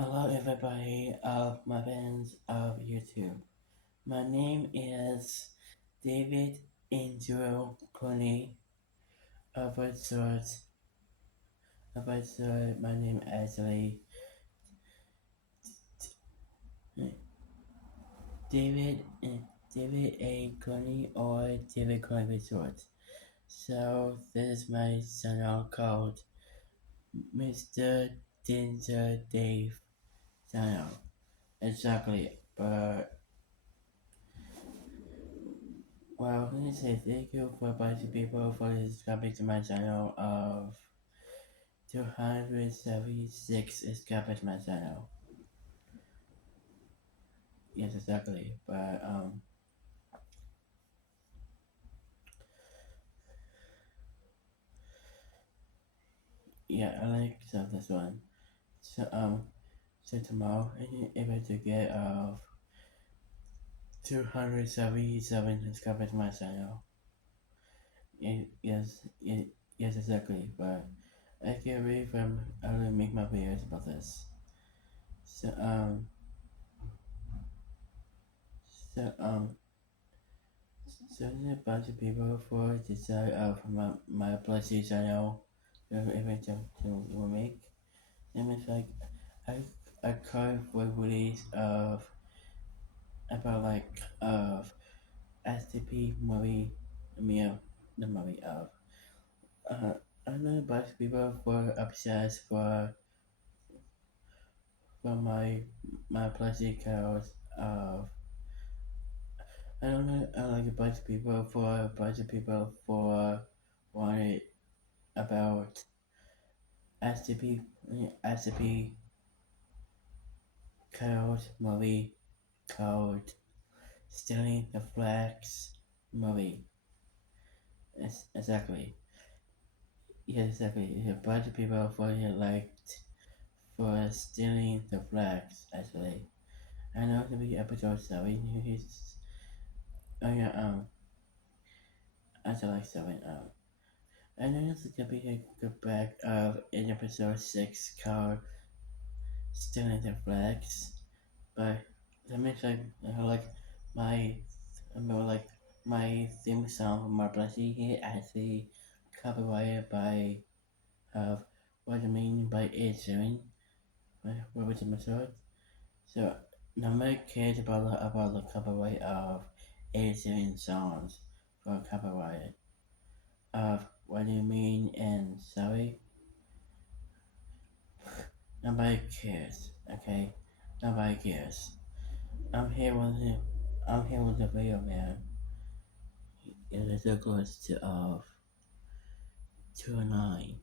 Hello, everybody of my fans of YouTube. My name is David Angelo Clooney. Episode, my name actually David David A. Clooney or David Clooney Resort. So this is my channel called Mr. Danger Dave channel. Exactly, but well, let me say thank you for a bunch of people for subscribing to my channel of 276 subscribers to my channel. Yes, exactly. But yeah, I like this one. So tomorrow I'm able to get 277 subscribers to my channel. Yes, exactly. But I get ready from I will make my videos about this. So so um So there's a bunch of people for decide from my Plessy channel even to remake. And it's like I call for release of about like of STP movie the movie of uh I know a bunch of people for obsessed for my Plessy channels of I don't know I like a bunch of people for wanted about SCP SCP code movie called Stealing the Flags movie. Exactly. Yeah, exactly. A bunch of people for liked for stealing the flags. Actually, I know to be episode 7. He's oh yeah I like 7. I know this is gonna be a good back of in episode 6 called Stealing the Flags. But that makes like my more like my theme song from my Blessy here actually copyrighted by what I mean by Ed Sheeran by Robert Emerson. So nobody cares about the copyright of Ed Sheeran songs for copyright of what do you mean and sorry. Nobody cares, okay? Nobody cares. I'm here with the video man. It is equals to of 209.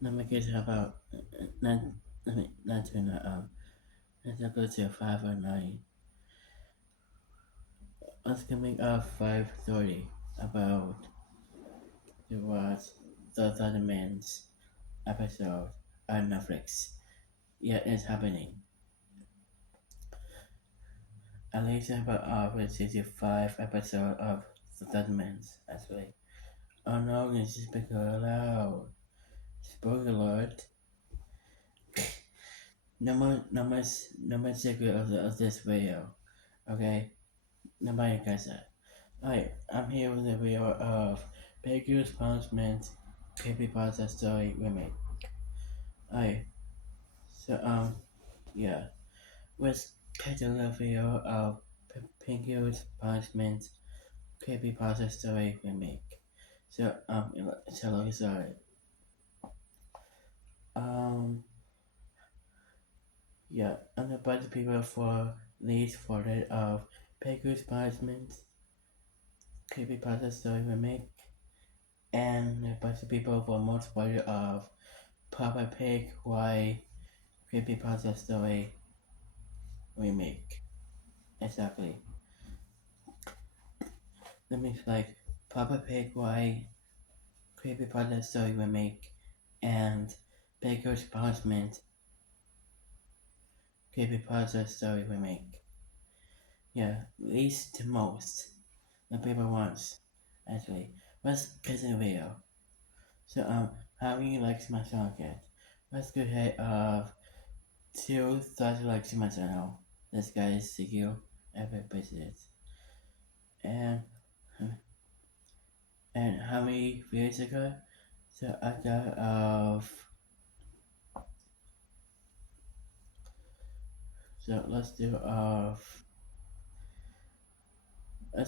Let me get about not not 209 let's go to 509. Let's coming up 530 about to watch the Thunderman's episode on Netflix. Yeah, it's happening. At least about 65 episode of the Thunderman's actually. Oh no, this is speaker loud. Spoiler alert. No more secret of this video. Okay? Nobody gets that. Alright, I'm here with a video of Pingu's Punishment Creepypasta Story Remake. Alright, so yeah. Let's catch a video of Pingu's Punishment Creepypasta Story Remake. So let's get started. Um, yeah, I'm a bunch of people for these footage of Pingu's Punishment Creepypasta Story Remake, and a bunch of people for most footage of Papa Pig Why Creepypasta Story Remake. Exactly. That means like Papa Pig Why Creepypasta Story Remake and Baker's Punishment Creepypasta Story Remake. Yeah, least to most. The people wants. Actually. Let's get to the video. So how many likes my song get? Let's go ahead of 2,000 likes in my channel. This guy is secure ever visit. And how many views I got? So I got so let's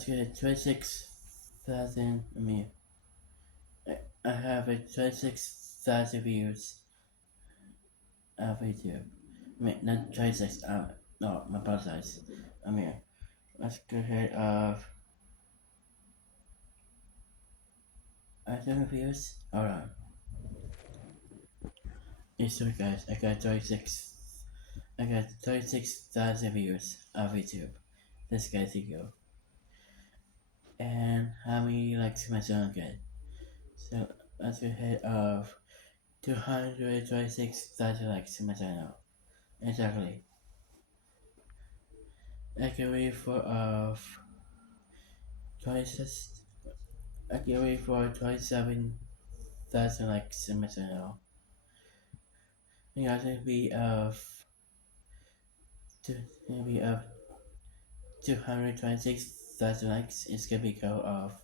get 26,000. I have a 26,000 views of YouTube. Not 26. No, my apologize. Let's go ahead of 1,000 views. Hold on. Yes, sorry guys. I got 36. I got 36,000 views of YouTube. This guy's ego. And how many likes my channel get? So let's go ahead of 226,000 likes in my channel. Exactly. I can wait for 26. I can wait for 27,000 likes in my channel. And also be maybe of 226,000 likes. It's gonna be go of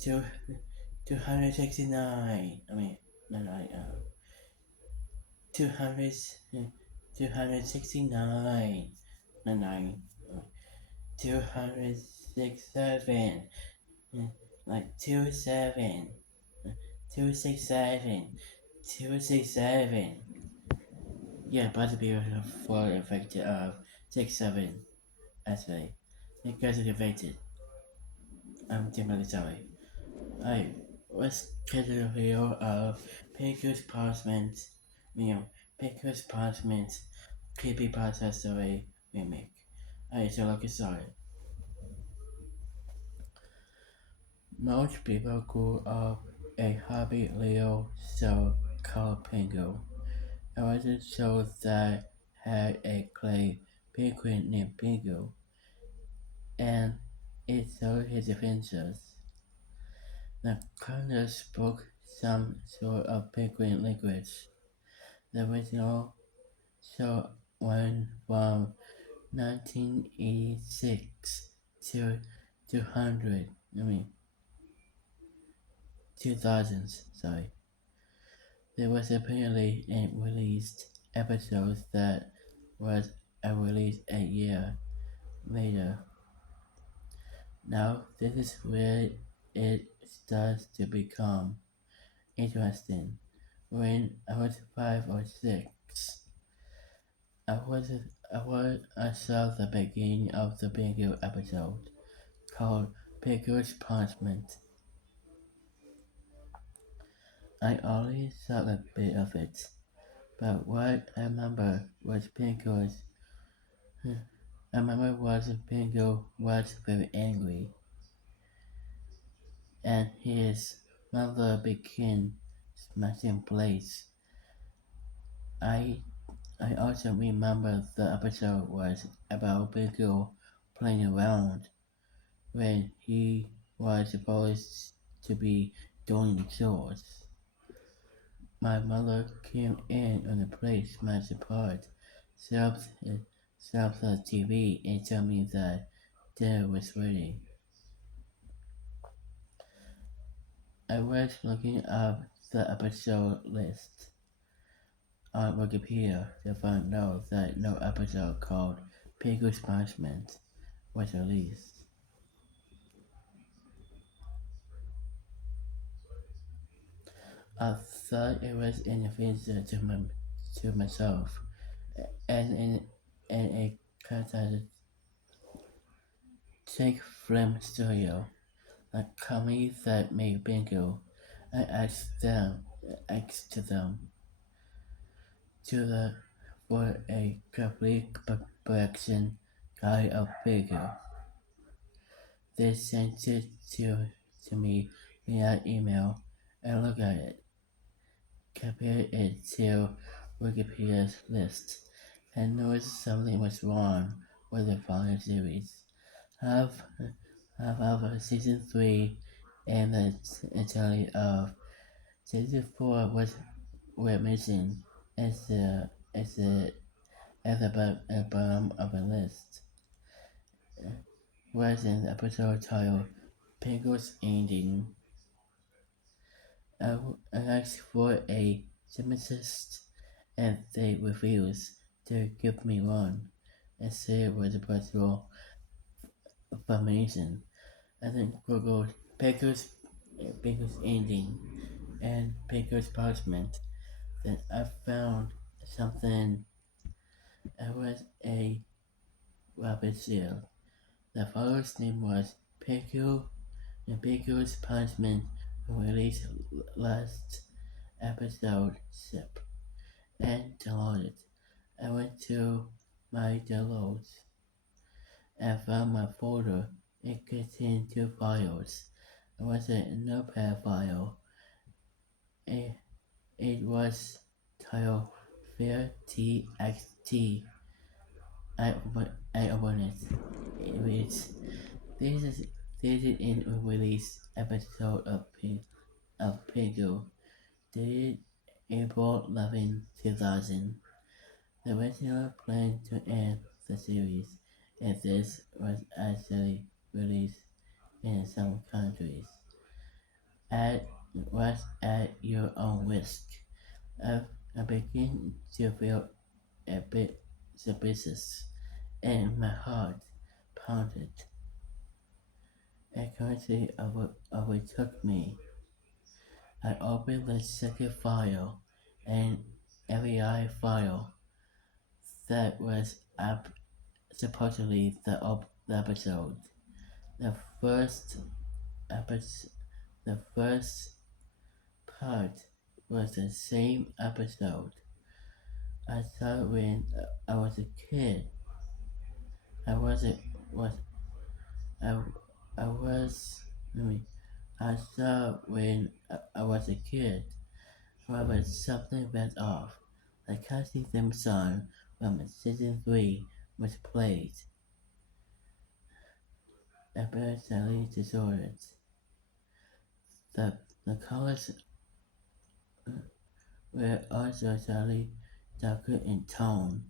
two 269. No, no, 200, 269. No, no, 267. Like 27. 267. 267. Yeah, but the people for affected of 67. Actually, because it's affected. I'm definitely sorry. Alright, let's get a video of Pingu's Parchment, Pingu's Parchment, Creepypasta story remake. Alright, so let's get started. Most people grew up a hobby little show called Pingu. It was a show that had a clay penguin named Pingu, and it showed his adventures. The character spoke some sort of penguin language. The original show ran from 1986 to 200, 2000s, sorry. There was apparently a released episode that was released a year later. Now, this is where it starts to become interesting. When I was 5 or 6, I saw the beginning of the Pingu episode called Pingu's Punishment. I only saw a bit of it, but what I remember was Pingu was very angry, and his mother began smashing plates. I I also remember the episode was about Pingu playing around when he was supposed to be doing chores. My mother came in on the place smashed apart, set up the TV and told me that dinner was ready. I was looking up the episode list on Wikipedia to find out that no episode called Pingu's Punishment was released. I thought it was an adventure to myself, and a contacted Take Film Studio, a company that made Bingo. I asked them to for a complete production guide of Bingo. They sent it to me via email. I looked at it, compared it to Wikipedia's list, and noticed something was wrong with the final series. Half of season 3 and the entirety of Season 4 was were missing as a bottom of the list. Was an episode titled Pingu's Ending. I asked for a synopsis and they refused to give me one. I said it was a possible formation. I then googled Pingu's Ending and Pingu's Parchment. Then I found something. I was a rabbit seal. The follower's name was Pingu, and Pingu's Punishment released last episode SIP and downloaded. I went to my downloads and found my folder. It contained two files. It was a notepad file. It was titled Fair TXT. I opened it. It reads, this is in a release episode of Pingu, dated April 11, 2000. The original planned to end the series, and this was actually released in some countries. Was at your own risk. I begin to feel a bit suspicious, and my heart pounded. A currency overtook me. I opened the second file, an FBI file that was supposedly the episode. The first episode, the first part was the same episode I saw when I was a kid. I wasn't was I I was I saw when I was a kid. However, something went off. The casting theme song from season 3 was played. Apparently disordered. The colors were also slightly darker in tone.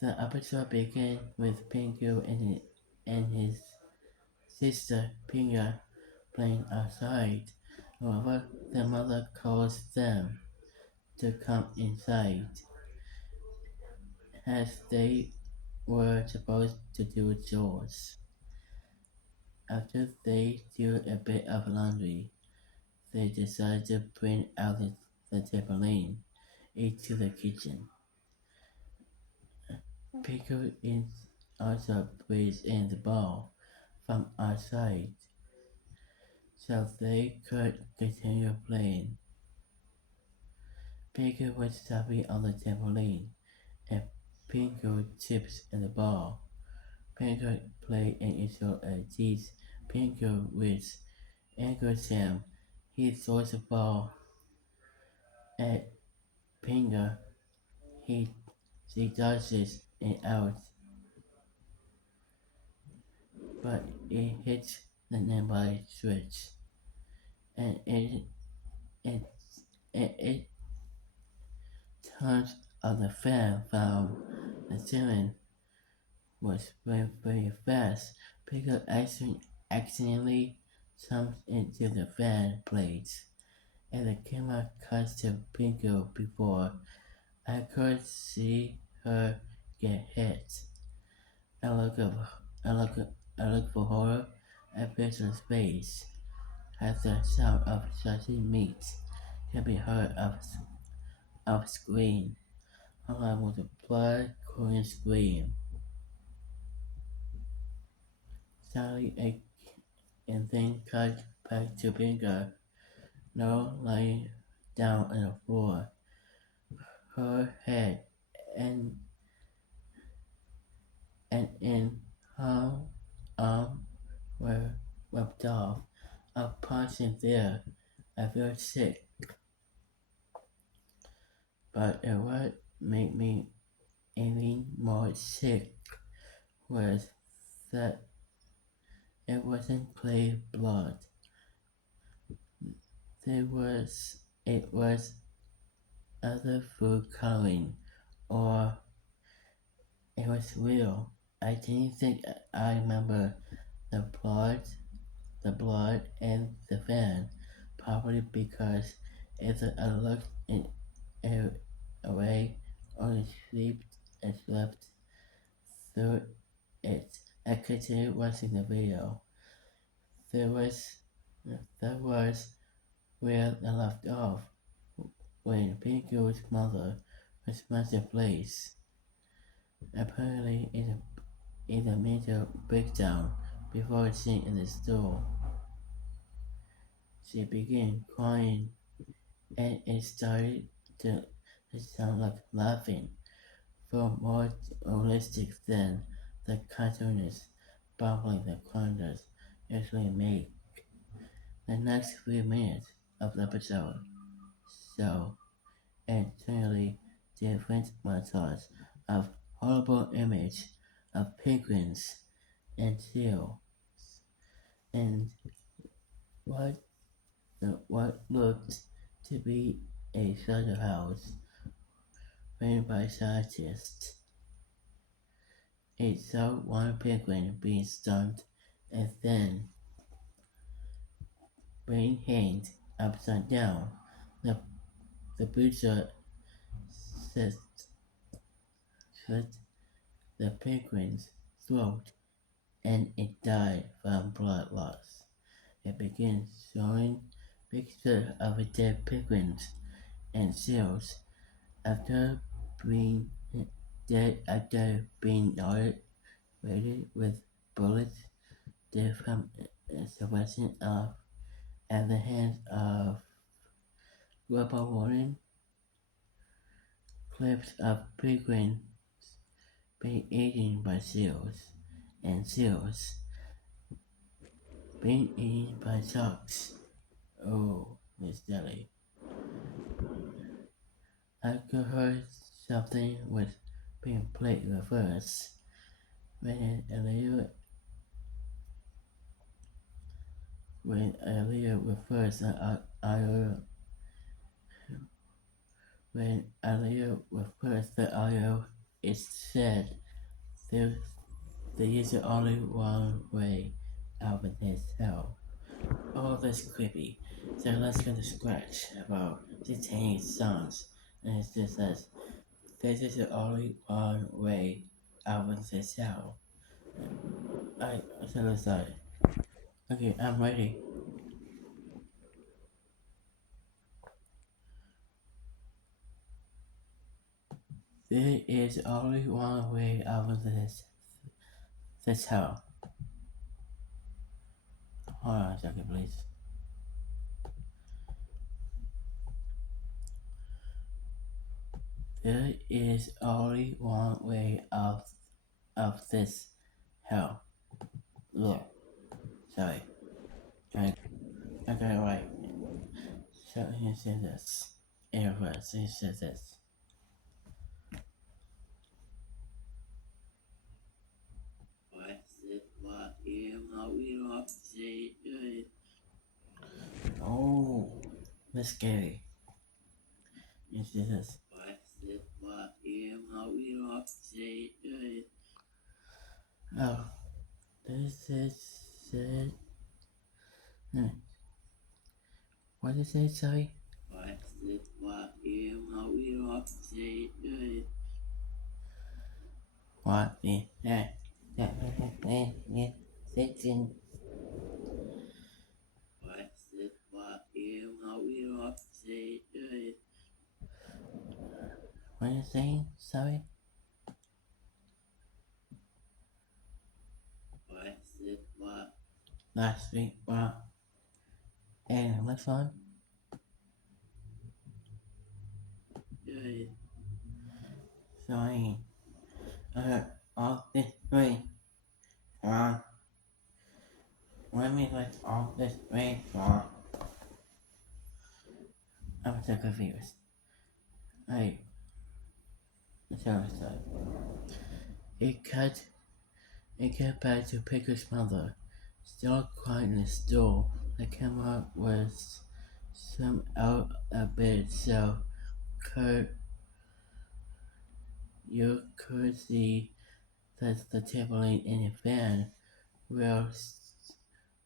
The episode began with Pingu and his sister Pinga playing outside. However, their mother calls them to come inside, as they were supposed to do chores. After they do a bit of laundry, they decide to bring out the trampoline into the kitchen. Pickle is also brings in the ball from outside, so they could continue playing. Pickle was stopping on the trampoline, and Pingu chips in the ball. Pingu play and issue a tease Pingu which angers him. He throws the ball at Pingu. She dodges it out, but it hits the nearby switch, and it turns on the fan from the ceiling was very fast. Pingu accidentally jumps into the fan plates, and the camera cuts to Pingu before I could see her get hit. I look for horror at Peter's face, as the sound of shredding meat can be heard off screen, along with a blood-curdling scream. Suddenly, and then cut back to Pingu, now lying down on the floor. Her head and in her arm were ripped off. I punched in there. I feel sick, but what made me even more sick was that it wasn't clear blood. it was other food coloring, or it was real. I didn't think I remember the blood, and the fan, probably because if I looked a- away or slept through it, I continued watching the video. There was, there was where I left off when Pingu's mother was much place. Apparently, in a major breakdown before seeing in the store. She began crying, and it started to sound like laughing, far more realistic than the cartoonist babbling the corners usually make. The next few minutes of the episode show entirely different montage of horrible image of penguins and seal and what what looked to be a slaughterhouse ran by scientists. It saw one penguin being stunned and then being hanged upside down. The, the butcher slit the penguin's throat and it died from blood loss. It began showing pictures of dead penguins and seals after being raided with bullets dead from suppression of at the hands of global warming. Clips of penguins being eaten by seals and seals being eaten by sharks. Oh, Miss Jelly. I could heard something was being played reverse when earlier refers when earlier refers the audio it said there there is only one way out of this hell. Oh, that's creepy. So let's go to scratch about the 10 songs. And it just says, this is the only one way out of this hell. I so let's start. Okay, I'm ready. There is only one way out of this hell. Hold on a second, please. There is only one way out of this hell. Look, sorry. Okay, right. So he said this. In reverse, he said this. Oh, that's scary. He said this. Oh, this is said. What did it say, sorry? What the heck? Sitting. What are you saying? Sorry? Last week, what? And next one? Sorry. All this way. Wrong. Let me like all this way. Wrong. I'm so confused. Hey. Sorry. It cut back to Picker's mother, still quiet in the store. The camera was some out a bit so could you could see that the tabling in the fan were,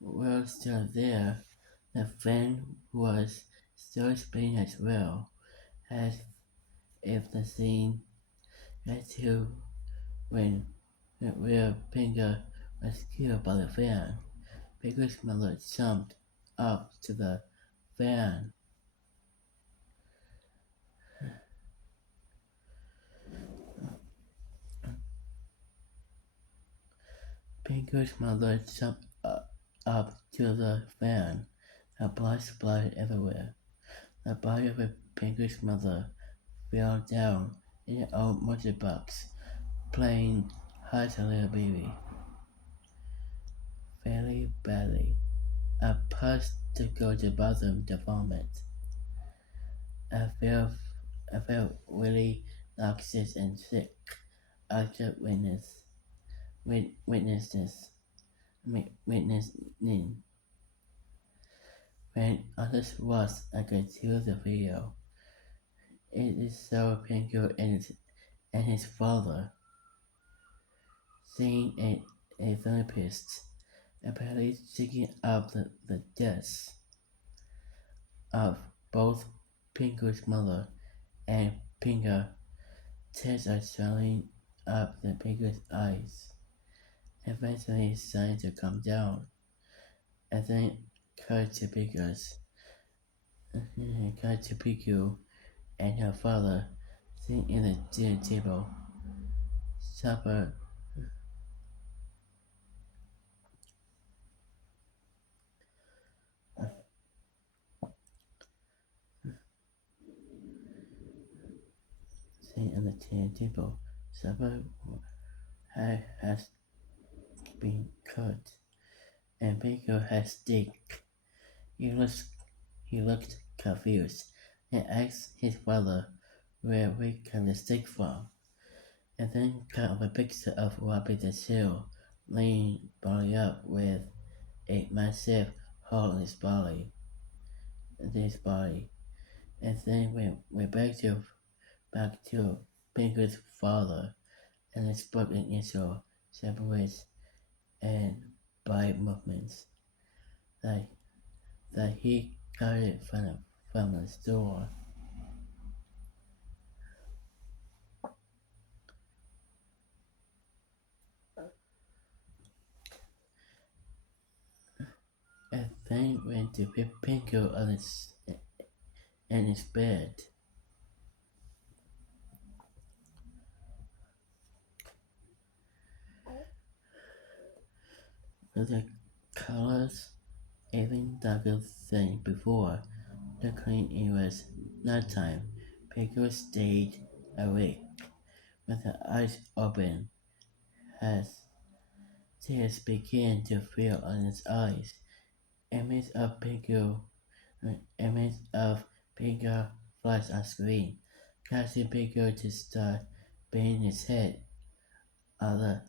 were still there. The fan was still spinning as well, as if the scene had to when where Pingu was killed by the fan. Pingu's mother jumped up to the fan. Pingu's mother jumped up to the fan. Her blood splattered everywhere. The body of Pingu's mother fell down in an old motor box, playing Hush a Little Baby very badly. I paused to go to the bathroom to vomit. I felt, I felt really nauseous and sick after witnessing. When others watched, I could hear the video. It is so painful and his father, seeing a therapist, apparently digging up the deaths of both Pingu's mother and Pingu. Tears are swelling up the Pingu's eyes. Eventually starting to come down. And then cut to Pingu and her father sitting in the dinner table. Supper sitting at the dinner table. Supper has been cut, and Pingu has steak. He looks he looked confused and asked his father where we got the steak from, and then cut off a picture of Robbie the Seal laying body up with a massive hole in his body. And then went back to Pingu's father, and they spoke in initial separate and by movements that he got it from the store. And then went to Pingu in his bed. With the colors even darker than before. Luckily it was nighttime. Pingu stayed awake with her eyes open as tears began to fill on his eyes. Image of Pingu flashed on screen, causing Pingu to start banging his head on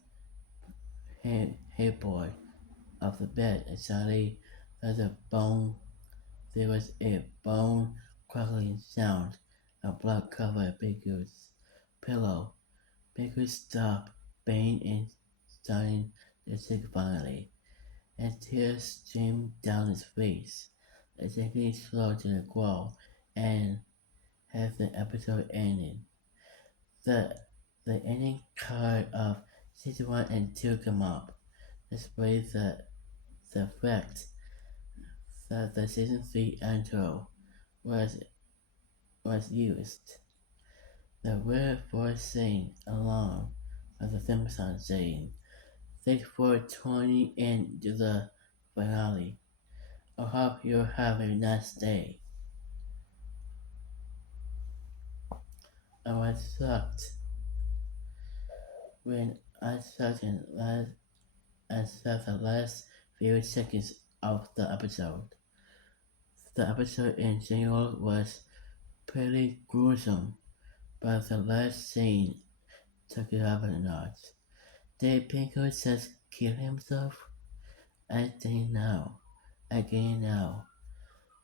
the headboard of the bed. And suddenly there was a bone crackling sound. A blood covered Pingu's pillow. Pingu stopped banging and starting to sing finally, and tears streamed down his face. As he slowed to the ground and as the episode ended. The the ending card of season 1 and 2 come up, display the fact that the season 3 intro was used. The word for saying along with the theme song saying, "Thanks for tuning in to the finale. I hope you have a nice day." I was shocked when I saw the last few seconds of the episode. The episode in general was pretty gruesome, but the last scene took it up a notch. Did Pingu just kill himself? I think now. Again now.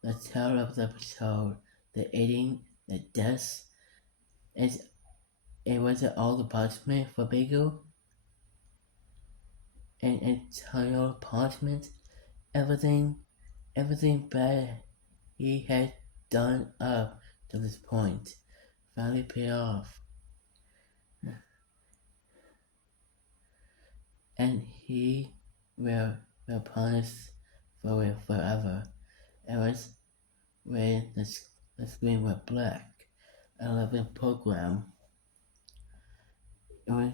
the title of the episode, the eating, the deaths, is it wasn't all the punishment for Pingu, and entire punishment, everything, everything bad he had done up to this point finally paid off, and he will punish for it forever. It was when the screen went black. 11 program. It was,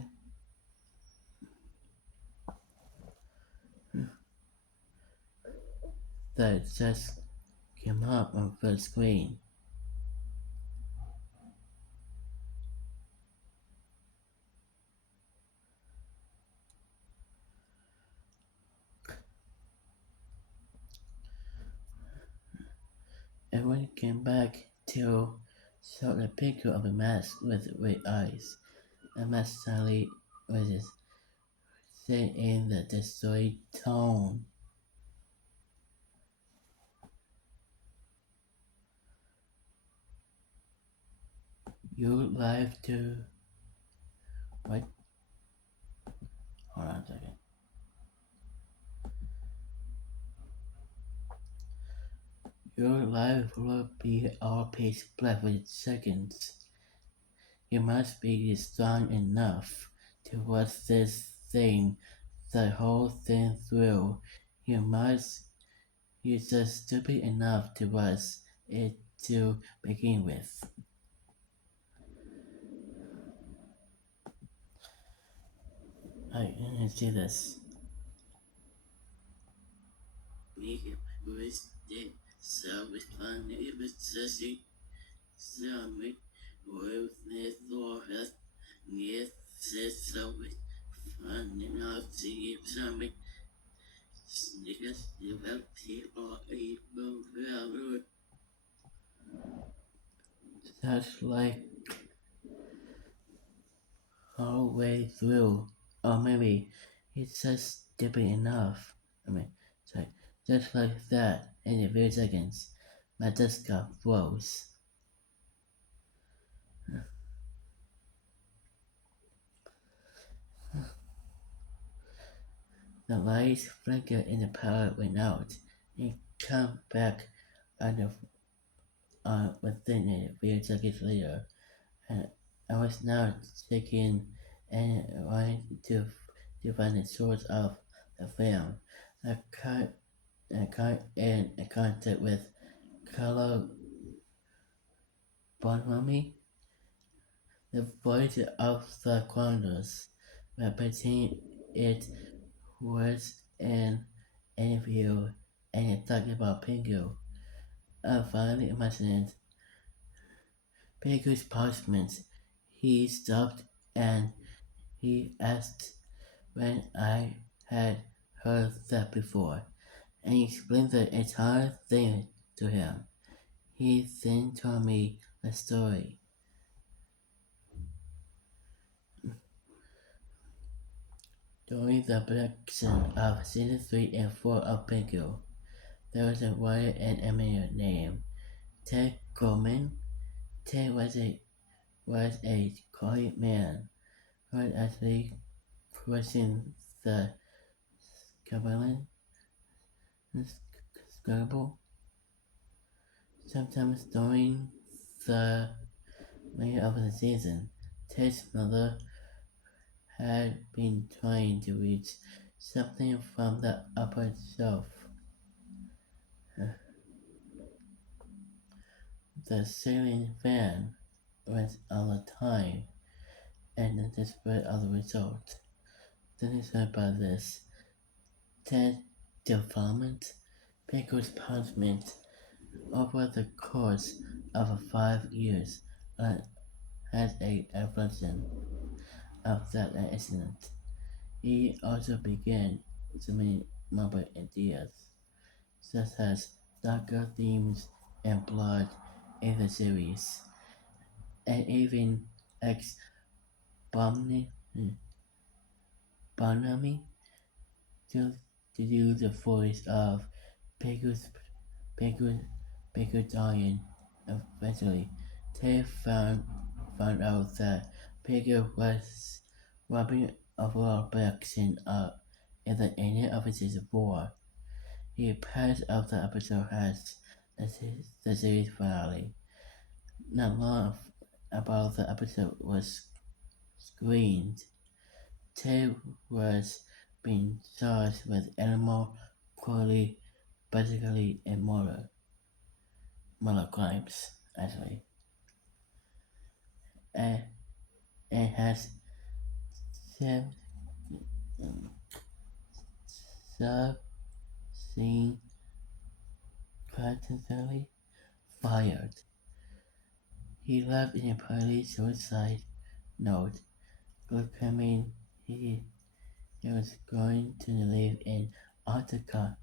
that just came up on the screen. And when it came back to show the picture of a mask with red eyes, a mask suddenly was said in the destroyed tone. You live to what? Hold on a second. Your life will be all pitch black within seconds. You must be strong enough to watch this thing, the whole thing through. You must. You're just stupid enough to watch it to begin with. I can see this. Make was dead, so was fun. It was just something with this or us. Yes, says so with fun enough to give something. Snickers developed or able value. That's like all the way through. Or maybe it's just stupid enough. Sorry, just like that, in a few seconds, my desktop froze. The lights flickered and the power went out. It came back on within a few seconds later, and I was now checking and wanting to find the source of the film. I got in contact with Carlo Bonhomie, the voice of the Quanders, repeating it was an interview and he talked about Pingu. I finally imagined Pingu's punishment. He stopped and he asked when I had heard that before, and he explained the entire thing to him. He then told me the story. During the production of season 3 and 4 of Pingu, there was a writer and animator named Ted Goldman. Ted was a quiet man who had actually questioned the Kabbalah scribble. Sometimes during the middle of the season, Ted's mother had been trying to reach something from the upper shelf. The ceiling fan went all the time, and despite of the result, didn't by this, Ted development, Pickle's punishment over the course of 5 years had a evolution of that incident. He also began to make mobile ideas, such as darker themes and blood in the series, and even ex Barnamy to do the voice of Pegasus Pingu dying. Eventually, Tay found out that Pingu was robbing overall production in the ending of season 4. He passed of the episode as the series finale. Not long about the episode was screened, Tay was being charged with animal cruelty, basically and murder crimes, actually, and, and has served served seen practically fired. He left in a police suicide note proclaiming he was going to live in Antarctica.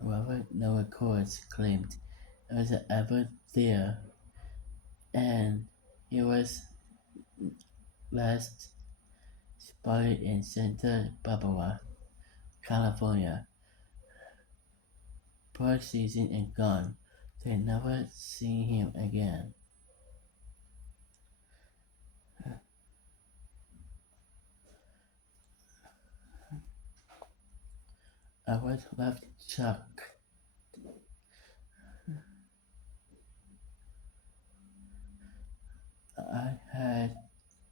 However, no records claimed it was ever there, and he was last spotted in Santa Barbara, California. Bird season and gone. They never seen him again. I was left shocked.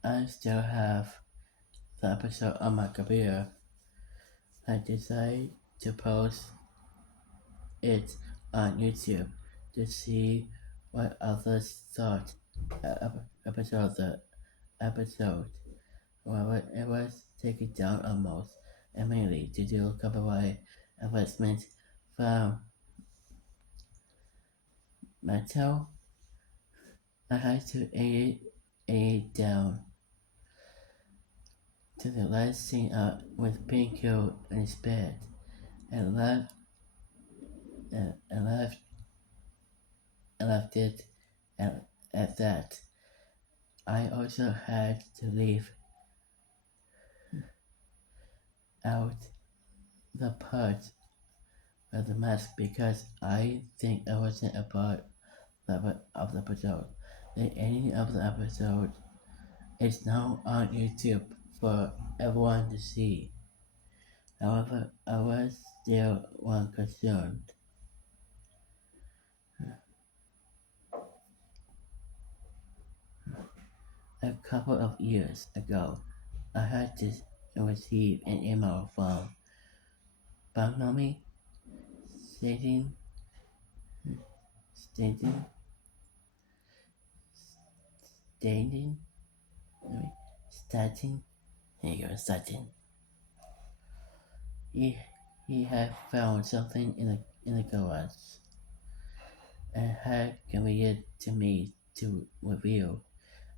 I still have the episode on my computer. I decided to post it on YouTube to see what others thought about the episode. However, it was taken down almost immediately due to copyright enforcement from Mattel. I had to edit it down to the last scene with Pingu in his bed and left and left it at that. I also had to leave out the part of the mask because I think I wasn't a part of the episode. The ending of the episode is now on YouTube for everyone to see. However, I was still one concerned. A couple of years ago, I had to receive an email from Barnumi stating, stating, stating, stating, here you go, stating. He had found something in the garage and had conveyed to me to review.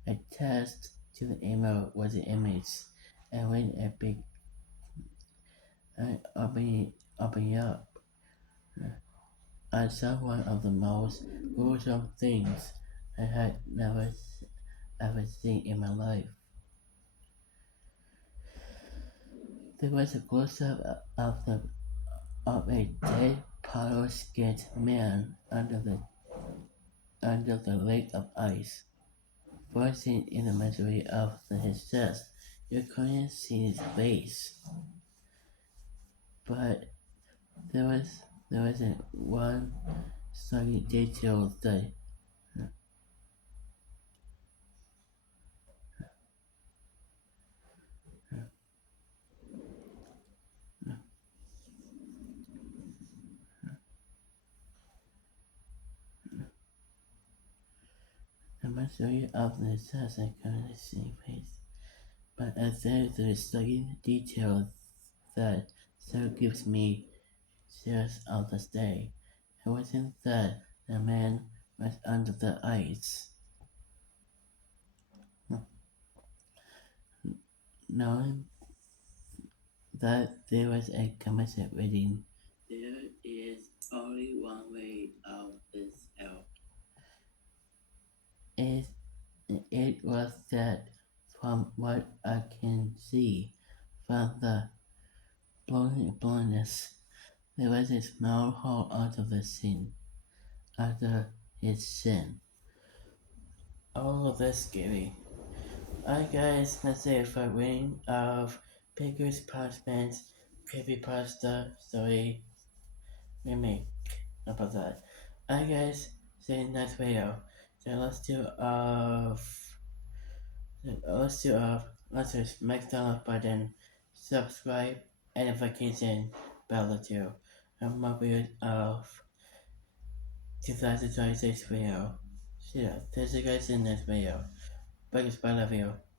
Attached to the email was an image, and when a big opening up, I saw one of the most gruesome things I had never ever seen in my life. There was a close-up of a dead powder-skinned man under the lake of ice, frozen in the misery of his chest. You couldn't see his face, but there wasn't one slight detail that the misery of the chest. I couldn't see his face, but as there is a slight detail that still gives me chills of this day. It wasn't that the man was under the ice. Knowing that there was a commission reading, there is only one way of this out. It, it was that from what I can see from the blindness, there was a small hole out of the scene. after his sin. All of this scary. Alright guys, let's say for reading of Pingu's Punishment, Creepypasta story, remake. How about that? Alright guys, see you in the next video. So let's just smack the like button, subscribe, and notification bell too. And more videos of 2026 video. See ya. See you guys in the next video. Bye guys, bye, love you.